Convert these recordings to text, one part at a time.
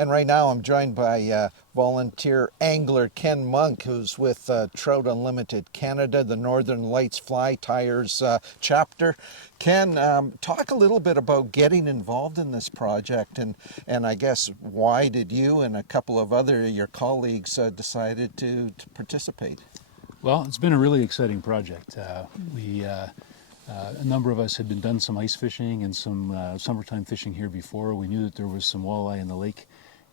And right now I'm joined by volunteer angler Ken Monk, who's with Trout Unlimited Canada, the Northern Lights Fly Tyers chapter. Ken, talk a little bit about getting involved in this project, and I guess why did you and a couple of other your colleagues decided to participate? Well, it's been a really exciting project. A number of us had done some ice fishing and some summertime fishing here before. We knew that there was some walleye in the lake,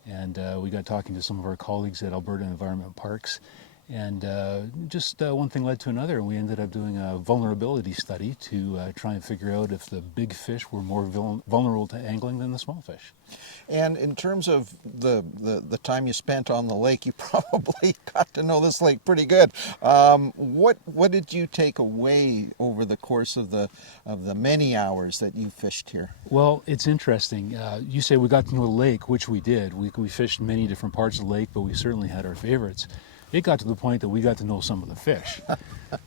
and we got talking to some of our colleagues at Alberta Environment Parks. And just one thing led to another, and we ended up doing a vulnerability study to try and figure out if the big fish were more vulnerable to angling than the small fish. And in terms of the time you spent on the lake, you probably got to know this lake pretty good. What did you take away over the course of the many hours that you fished here? Well, it's interesting. You say we got to know the lake, which we did. We fished many different parts of the lake, but we certainly had our favorites. It got to the point that we got to know some of the fish.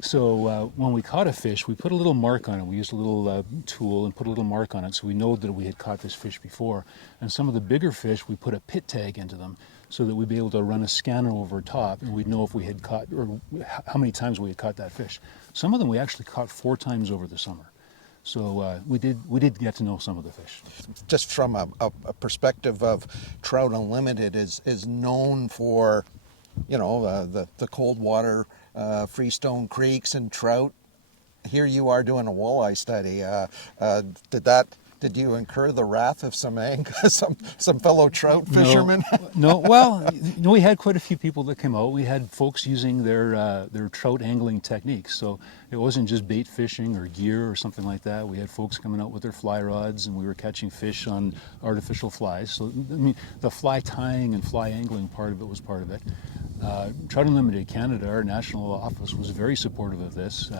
So when we caught a fish, we put a little mark on it. We used a little tool and put a little mark on it so we know that we had caught this fish before. And some of the bigger fish, we put a pit tag into them so that we'd be able to run a scanner over top and we'd know if we had caught, or how many times we had caught that fish. Some of them we actually caught 4 times over the summer. So we did get to know some of the fish. Just from a perspective of Trout Unlimited is known for, you know, the cold water freestone creeks and trout. Here you are doing a walleye study. Did you incur the wrath of some fellow trout fishermen? No. Well, we had quite a few people that came out. We had folks using their trout angling techniques. So it wasn't just bait fishing or gear or something like that. We had folks coming out with their fly rods, and we were catching fish on artificial flies. So I mean, the fly tying and fly angling part of it was part of it. Trout Unlimited Canada, our national office, was very supportive of this.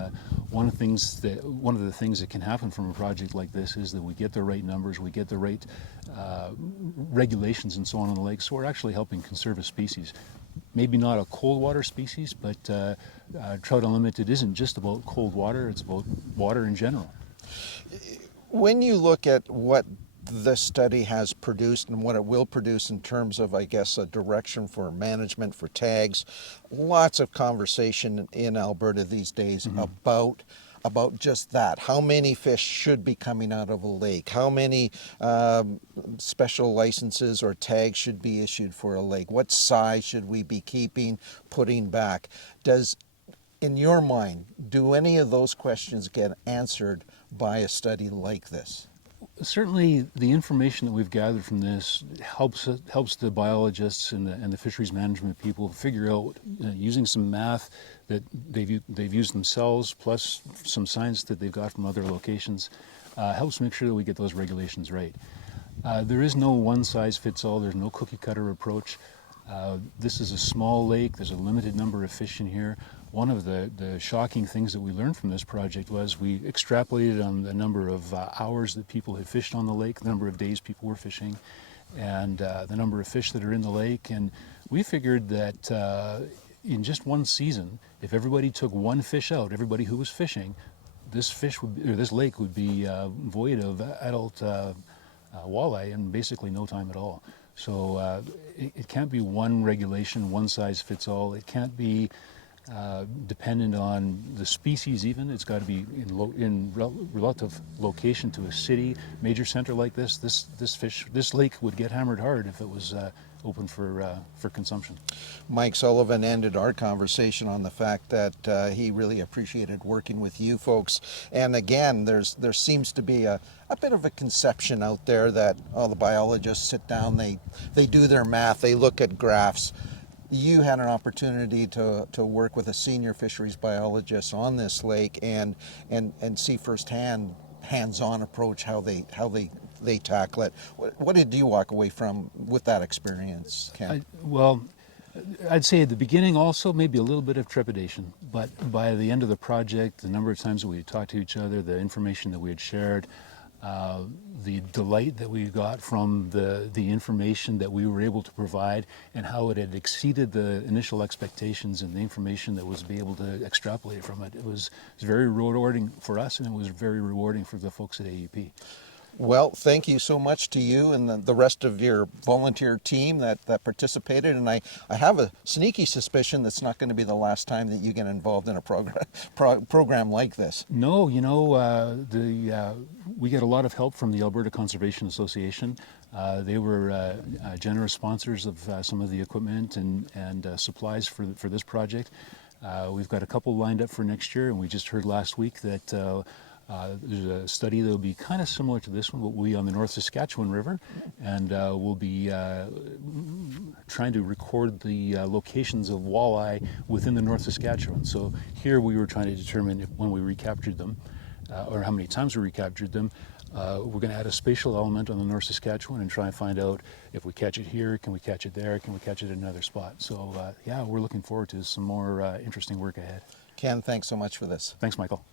One of the things that can happen from a project like this is that we get the right numbers, we get the right regulations and so on the lake, so we're actually helping conserve a species. Maybe not a cold water species, but Trout Unlimited isn't just about cold water, it's about water in general. When you look at what this study has produced and what it will produce in terms of, I guess, a direction for management for tags, lots of conversation in Alberta these days about just that. How many fish should be coming out of a lake? How many special licenses or tags should be issued for a lake? What size should we be keeping, putting back? In your mind, do any of those questions get answered by a study like this? Certainly, the information that we've gathered from this helps the biologists and the fisheries management people figure out, using some math that they've used themselves, plus some science that they've got from other locations, helps make sure that we get those regulations right. There is no one-size-fits-all. There's no cookie-cutter approach. This is a small lake. There's a limited number of fish in here. One of the shocking things that we learned from this project was we extrapolated on the number of hours that people had fished on the lake, the number of days people were fishing, and the number of fish that are in the lake. And we figured that in just one season, if everybody took one fish out, everybody who was fishing, this lake would be void of adult walleye in basically no time at all. So it can't be one regulation, one size fits all. It can't be dependent on the species even. It's got to be in relative location to a city, major center like this. This lake would get hammered hard if it was open for consumption. Mike Sullivan ended our conversation on the fact that he really appreciated working with you folks. And again, there seems to be a bit of a conception out there that, the biologists sit down, they do their math, they look at graphs. You had an opportunity to work with a senior fisheries biologist on this lake and see firsthand, hands-on approach how they tackle it. What did you walk away from with that experience, Ken? I'd say at the beginning also maybe a little bit of trepidation, but by the end of the project, the number of times that we had talked to each other, the information that we had shared, the delight that we got from the information that we were able to provide and how it had exceeded the initial expectations and the information that was be able to extrapolate from it. It was very rewarding for us, and it was very rewarding for the folks at AEP. Well, thank you so much to you and the rest of your volunteer team that participated. And I have a sneaky suspicion that's not going to be the last time that you get involved in a program like this. No, we get a lot of help from the Alberta Conservation Association. They were generous sponsors of some of the equipment and supplies for this project. We've got a couple lined up for next year, and we just heard last week that there's a study that will be kind of similar to this one, but we'll be on the North Saskatchewan River, and we'll be trying to record the locations of walleye within the North Saskatchewan. So here we were trying to determine when we recaptured them, or how many times we recaptured them. We're going to add a spatial element on the North Saskatchewan and try and find out if we catch it here, can we catch it there, can we catch it in another spot. So yeah, we're looking forward to some more interesting work ahead. Ken, thanks so much for this. Thanks, Michael.